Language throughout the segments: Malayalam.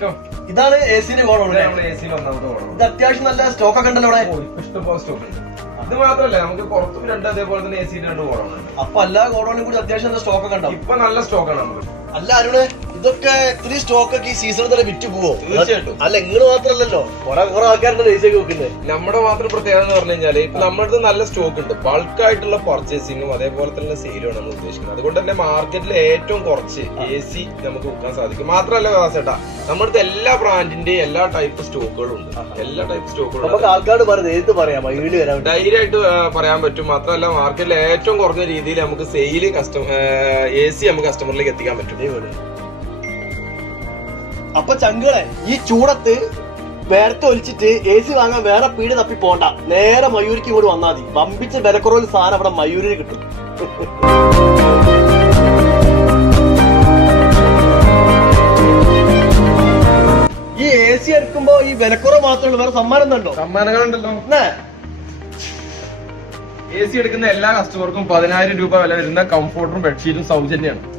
വെൽക്കം ഇതാണ് എ സിന്റെ നമ്മുടെ എ സിയിൽ ഒന്നാമത്തെ ഇത് അത്യാവശ്യം നല്ല സ്റ്റോക്ക് ഒക്കെ ഉണ്ടല്ലോ ഇഷ്ടംപോലെ സ്റ്റോക്ക് ഉണ്ട്. ഇത് മാത്രല്ല നമുക്ക് പുറത്തും രണ്ട് അതേപോലെ തന്നെ എ സിയിൽ രണ്ട് ഓണം ഉണ്ട്. അപ്പൊ എല്ലാ ഗോഡൌണിലും കൂടി അത്യാവശ്യം നല്ല സ്റ്റോക്ക് ഒക്കെ ഉണ്ടാവും ഇപ്പൊ നല്ല സ്റ്റോക്കാണ് നമുക്ക്. അല്ല അരുണ്. ഇതൊക്കെ ഇത്തിരി സ്റ്റോക്ക് ഒക്കെ ഈ സീസണിൽ തന്നെ വിറ്റ് പോവോ? തീർച്ചയായിട്ടും. അല്ല ഇങ്ങൾ മാത്രല്ലല്ലോ. കുറെ കുറെ ആൾക്കാരുടെ എ സി വെക്കുന്നത് നമ്മുടെ മാത്രം പ്രത്യേകത എന്ന് പറഞ്ഞു കഴിഞ്ഞാൽ ഇപ്പൊ നമ്മുടെ നല്ല സ്റ്റോക്ക് ഉണ്ട്. ബൾക്ക് ആയിട്ടുള്ള പർച്ചേസിങ്ങും അതേപോലെ തന്നെ സെയിലും നമ്മൾ ഉദ്ദേശിക്കുന്നത്. അതുകൊണ്ട് തന്നെ മാർക്കറ്റിൽ ഏറ്റവും കുറച്ച് എ സി നമുക്ക് വിൽക്കാൻ സാധിക്കും. മാത്രമല്ല വാസേട്ടാ നമ്മുടെ എല്ലാ ബ്രാൻഡിന്റെ എല്ലാ ടൈപ്പ് സ്റ്റോക്കുകളും ഉണ്ട്. എല്ലാ ടൈപ്പ് സ്റ്റോക്കുകളും നമുക്ക് ആയിട്ട് പറയുന്നത് ഏത് പറയാം? മൈവിൽ വരാൻ വേണ്ടി. ധൈര്യമായിട്ട് പറയാൻ പറ്റും. മാത്രമല്ല മാർക്കറ്റിൽ ഏറ്റവും കുറഞ്ഞ രീതിയിൽ നമുക്ക് സെയിൽ കസ്റ്റമർ എ സി നമുക്ക് കസ്റ്റമറിലേക്ക് എത്തിക്കാൻ പറ്റും. അപ്പൊ ചങ്കുകളെ ഈ ചൂടത്ത് വേർത്ത് ഒലിച്ചിട്ട് എ സി വാങ്ങാൻ വേറെ പീടി തപ്പി പോണ്ട. നേരെ മയൂരിക്ക് ഇങ്ങോട്ട് വന്നാൽ മതി. വമ്പിച്ച വിലക്കുറവിൽ സാധനം അവിടെ മയൂരിൽ കിട്ടും. ഈ എ സി എടുക്കുമ്പോ ഈ വിലക്കുറവ് മാത്രമേ വേറെ സമ്മാനം ഉണ്ടോ? സമ്മാനങ്ങളുണ്ടല്ലോ. എ സി എടുക്കുന്ന എല്ലാ കസ്റ്റമർക്കും പതിനായിരം രൂപ വില വരുന്ന കംഫോർട്ടറും ബെഡ്ഷീറ്റും സൗജന്യമാണ്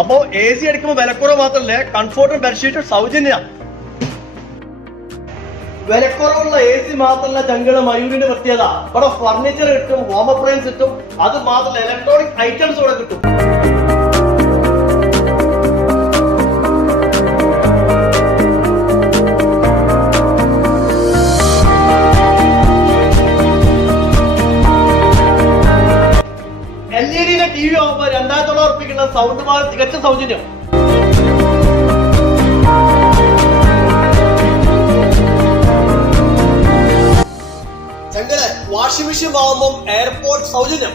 അപ്പോ എ സി എടുക്കുമ്പോ വിലക്കുറവ് മാത്രമല്ലേ കംഫോർട്ടും ബെഡ്ഷീറ്റും സൗജന്യ. വിലക്കുറവുള്ള എ സി മാത്രമല്ല ചങ്കൾ മയൂരിന്റെ പ്രത്യേകത. ഇവിടെ ഫർണിച്ചർ കിട്ടും ഹോം അപ്ലയൻസ് കിട്ടും അത് മാത്രമല്ല ഇലക്ട്രോണിക് ഐറ്റംസ് ഇവിടെ കിട്ടും. എൽ ഇ ഡിയിലെ ടി വി ആകുമ്പോ തൊള്ളായിരം ഉറപ്പിക്കുന്ന സൗണ്ട് ബാർ തികച്ച സൗജന്യം. വാഷിംഗ് മെഷീൻ വാങ്ങുമ്പോൾ എയർപോർട്ട് സൗജന്യം.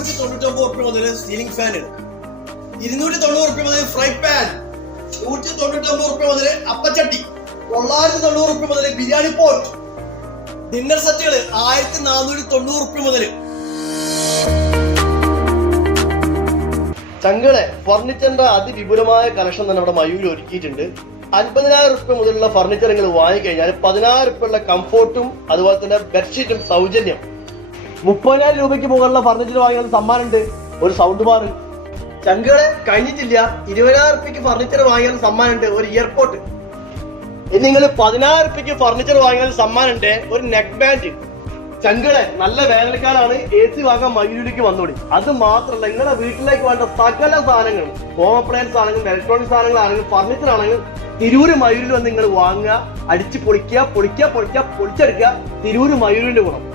എണ്ണൂറ്റി തൊണ്ണൂറ്റി ഒമ്പത് റുപ്യ മുതൽ സീലിംഗ് ഫാനുകൾ ഇരുന്നൂറ്റി തൊണ്ണൂറ് റുപ്യ മുതൽ ഫ്രൈ പാൻ നൂറ്റി തൊണ്ണൂറ്റി ഒമ്പത് റുപ്യ മുതൽ അപ്പച്ചട്ടി. തൊള്ളായിരത്തി തൊണ്ണൂറ് റുപ്യ മുതൽ ബിരിയാണി പോട്ട്. ഡിന്നർ സെറ്റുകൾ ആയിരത്തി നാനൂറ്റി തൊണ്ണൂറ് റുപ്യ മുതൽ ചങ്കളെ ഫർണിച്ചറിന്റെ അതിവിപുലമായ കളക്ഷൻ തന്നെ നമ്മുടെ മയൂരിൽ ഒരുക്കിയിട്ടുണ്ട്. അൻപതിനായിരം റുപ്യ മുതലുള്ള ഫർണിച്ചർ നിങ്ങൾ വാങ്ങിക്കഴിഞ്ഞാൽ പതിനായിരം റുപ്യുള്ള കംഫോർട്ടും അതുപോലെ തന്നെ ബെഡ്ഷീറ്റും സൗജന്യം. മുപ്പതിനായിരം രൂപയ്ക്ക് മുകളിലുള്ള ഫർണിച്ചർ വാങ്ങിയാൽ സമ്മാനമുണ്ട്. ഒരു സൗണ്ട് ബാർ ചങ്കുകളെ കഴിഞ്ഞിട്ടില്ല. ഇരുപതിനായിരം റുപ്യക്ക് ഫർണിച്ചർ വാങ്ങിയാൽ സമ്മാനമുണ്ട്. ഒരു ഇയർപോർട്ട് ഇനി നിങ്ങൾ പതിനായിരം റുപ്യക്ക് ഫർണിച്ചർ വാങ്ങിയാൽ സമ്മാനമുണ്ട്. ഒരു നെക്ക് ബാൻഡ് ചങ്കളെ നല്ല വേനൽക്കാലാണ് എ സി വാങ്ങാൻ മയൂരിലേക്ക് വന്നോടി അത് മാത്രമല്ല നിങ്ങളുടെ വീട്ടിലേക്ക് വേണ്ട സകല സാധനങ്ങളും ഹോം അപ്ലയൻസ് ആണെങ്കിലും ഇലക്ട്രോണിക് സാധനങ്ങളാണെങ്കിലും ഫർണിച്ചർ ആണെങ്കിലും തിരൂര് മയൂരിൽ വന്ന് നിങ്ങൾ വാങ്ങുക അടിച്ച് പൊളിക്കുക പൊളിക്കുക പൊളിക്കുക പൊളിച്ചെടുക്കുക. തിരൂര് മയൂരിന്റെ ഗുണം